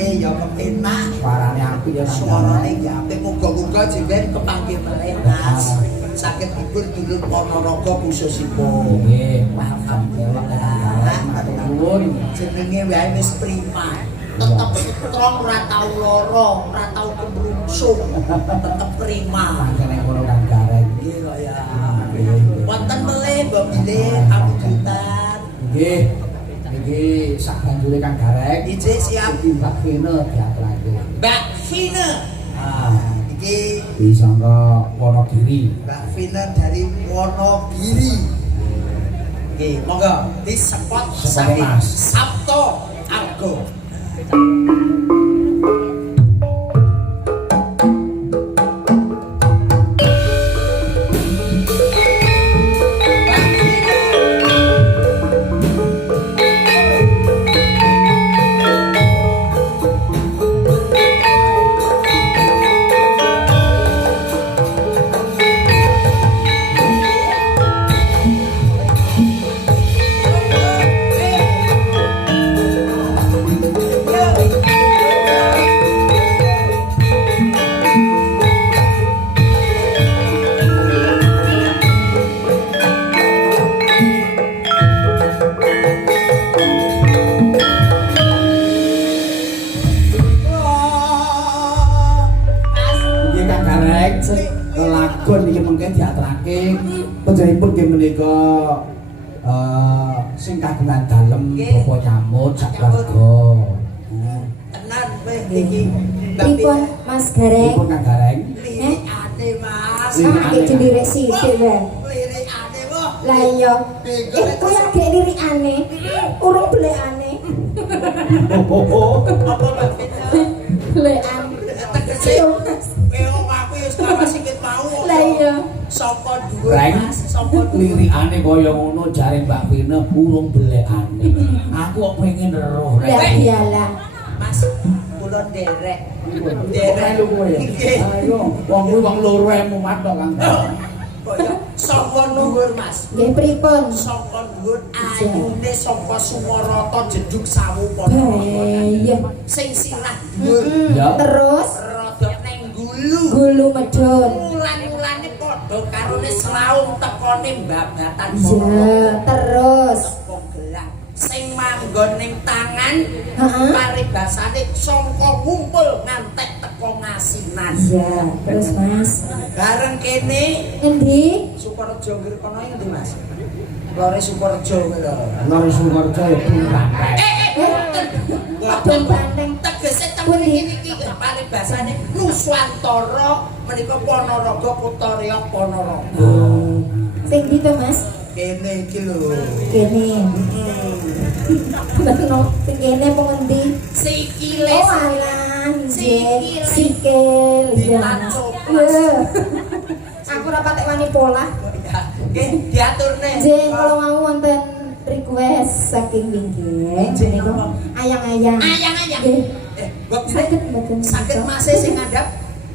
suarane ya kepenak. Suarane apik ya. Suarane ya apik muga-muga jenengan kepanggih malih Mas. Saged hibur dulur Ponorogo khususipun. Nggih, alhamdulillah. Matur nuwun. Jenenge wae wis prima. Tetep strong ora tau lara, ora tau kebrungsung. Tetep prima. Mangkene ngono Kang Gareng. Nggih kok ya. Wonten melih Mbok Bilih pamujhutan. Nggih. Niki sak banjure Kang Gareng. Ijik siap. Iki Mbak Vina diaturake. Mbak Vina. Iki disangka Wonogiri. Mbak Vina dari Wonogiri. Oke, monggo disepot saking Sabto Argo. Lagon iki mengke diaturake panjenenganipun nggih menika sing kagungan dalem Bapak Nyamut sak keluarga. Tenan kowe iki Pripun Mas Gareng? Pripun Kang Gareng? Lirikane Mas. Nggih dilirik sithik wae. Lirikane wah. Lah iya. Kowe lagi lirikane. Urung blekane. Apa Mbak Vina? Blekan. Tegese aku wis karo sikit mau. Lah iya. Sapa dhuwur Reng, Mas? Sapa lirikane kaya ngono jare Mbak Vina burung belekane. Aku kok pengen roh Lah Reng. iyalah. Mas, kula nderek. Nderek lho kowe. Ayo, wong kuwi wong loro mumat kok Kang. Kaya sapa dhuwur Mas? Nggih pripun? Saka dhuwur ayune saka Sumarata jedug sawu Iya. sing sirah dhuwur Ya. Terus rada ning gulu. gulu medun. Ulan-ulane padha karone selaung tekone babatan Iya, terus teko gelang sing manggon ning tangan Heeh. paribasane sangka ngumpul ngantek teko ngasinan. Iya, terus Mas. Bareng kene Endi? Sukorejo Ngirkono ngendi Mas? Lore Sukorejo kuwi lho. Loro Sumarjo ya pindah. Boten banteng tegese temen iki paribasane Nuswantara menika Ponorogo Kutharya Ponorogo. Sing ndi to Mas? Kene iki lho. Kene. Betul, sing kene apa ngendi? Sikile. Oh alah, Sikil. sikil. Iya. Ditancuk. Iya. Aku ora patek wani pola. Nggih, diaturne. Jeng kalau mau wonten request saking wingi. Menika ayang-ayang. Ayang-ayang. Nggih. Mbok Saged mboten. sakit Mas sing ngandhap.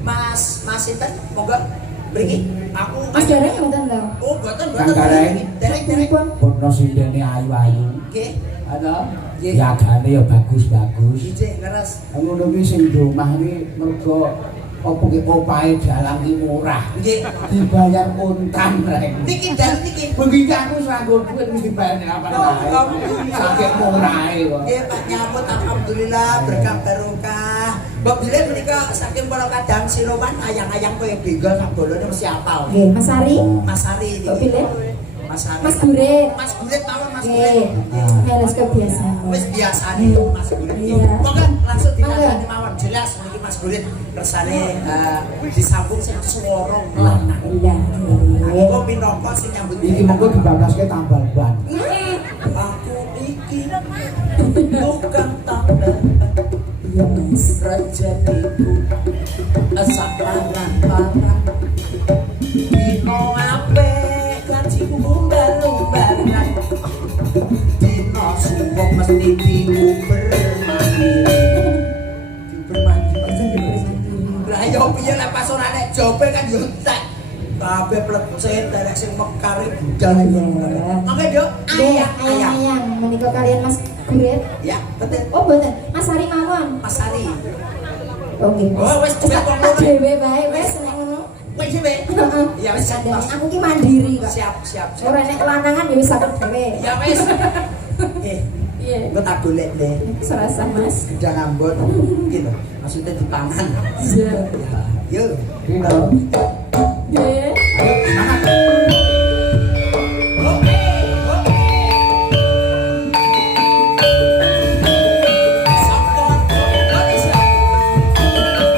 Mas sinten? Monggo mriki. Aku Mas Gareng mboten lho. Oh, boten Kang Gareng. Derek. Pripun? Ono sindene ayu-ayu. Nggih. Ada? Nggih. Yagane ya bagus-bagus. Ijik ngeres. Ngono kuwi sing di omah iki mergo apa ki opahe dalang ki murah. Nggih. Dibayar kontan rek. Niki dal niki. Begitu aku nganggo duit mesti bayar apa wae. Saking murahe kok. Nggih, Pak Nyamut alhamdulillah berkah barokah. Mbok Bilih menika saking para kadang sirowan ayang-ayang kowe benggal sak bolone mesti apal. Nggih, Mas Ari. Mas Ari niki. Mbok Bilih. Mas Ari. Mas Gurit. Mas Gurit mawon Mas Nggih. Gurit. Harus kebiasaan. Wis biasane Mas Gurit. Iya. Monggo langsung ditandani mawon jelas niki Mas Gurit kersane disambung sing swara lanang. Iya. Aku minangka sing nyambut Iki monggo dibablaske tambal ban. aku iki bukan tanda Iya, Mas. rejeniku asak parang-parang dino ape ngajiku umbar-umbaran dino suwok mesti diuber-mandi lah ya piye lek pas ora nek jobe kan yo entek kabeh plecet derek sing mekar budal mangke yo ayang-ayang Ayang menika kalian Mas Gurit. ya betul Oh, boten. Mas Ari mawon. Mas Ari Oh nggih Mas. Oh, wis duwe wong Tak loro. dhewe bae wis nek ngono. Wis dhewe. Heeh. Ya wis Sadane Mas. aku ki mandiri kok. Siap, siap. siap. Ora nek lanangan ya wis aku dhewe. Ya wis. Iya. Engko tak golek deh. Serasa Mas. Gedang ambon gitu. Maksudnya dipangan. Iya. Yo. Pino. Nggih. Ayo semangat. Oke, oke. Sampun Indonesia. Yo.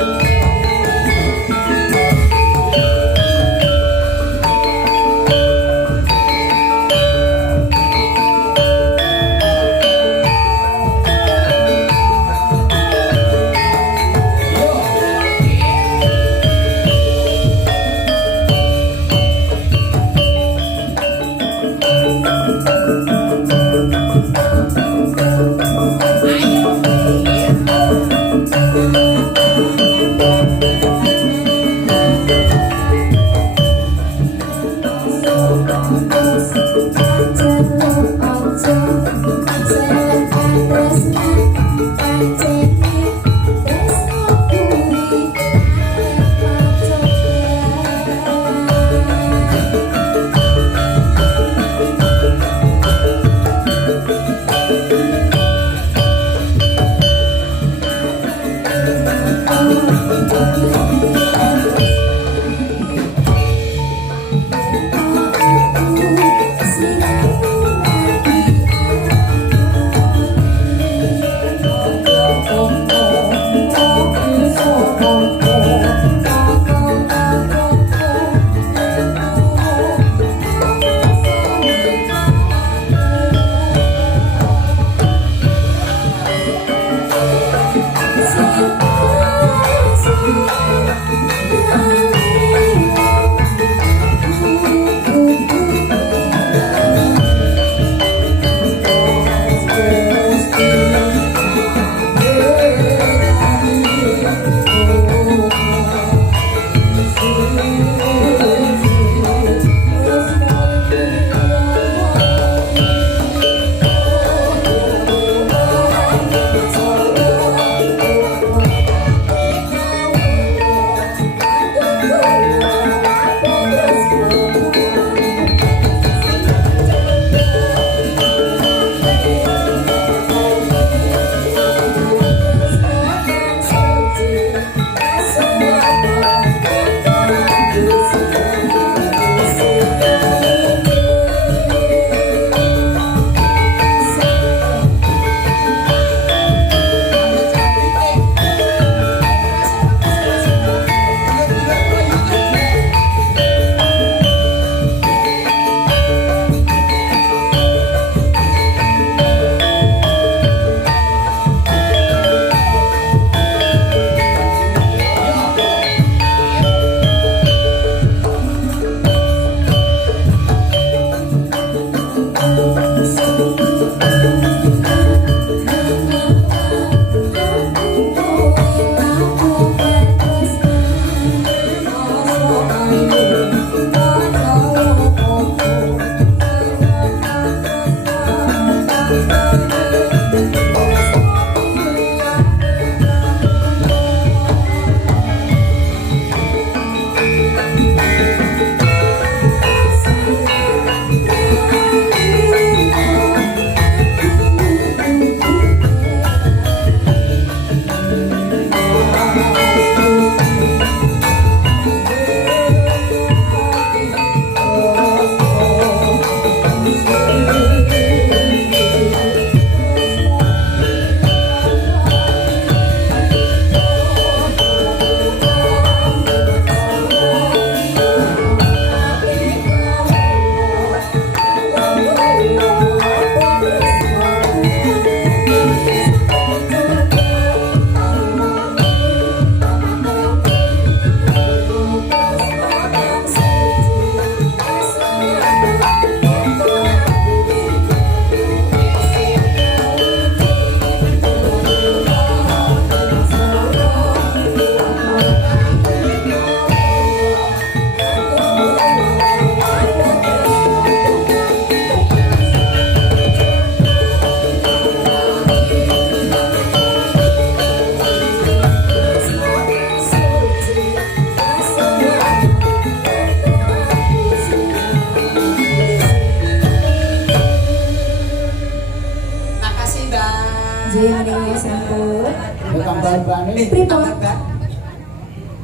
Nggih menika sampun. tambah bane. Pripun?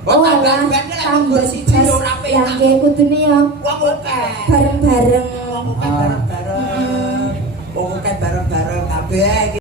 Oh, tambah ban lek nggo siji yo ora Ya penak. nggih kudune ya Wong akeh. bareng-bareng. Wong akeh bareng-bareng. Wong akeh bareng-bareng kabeh.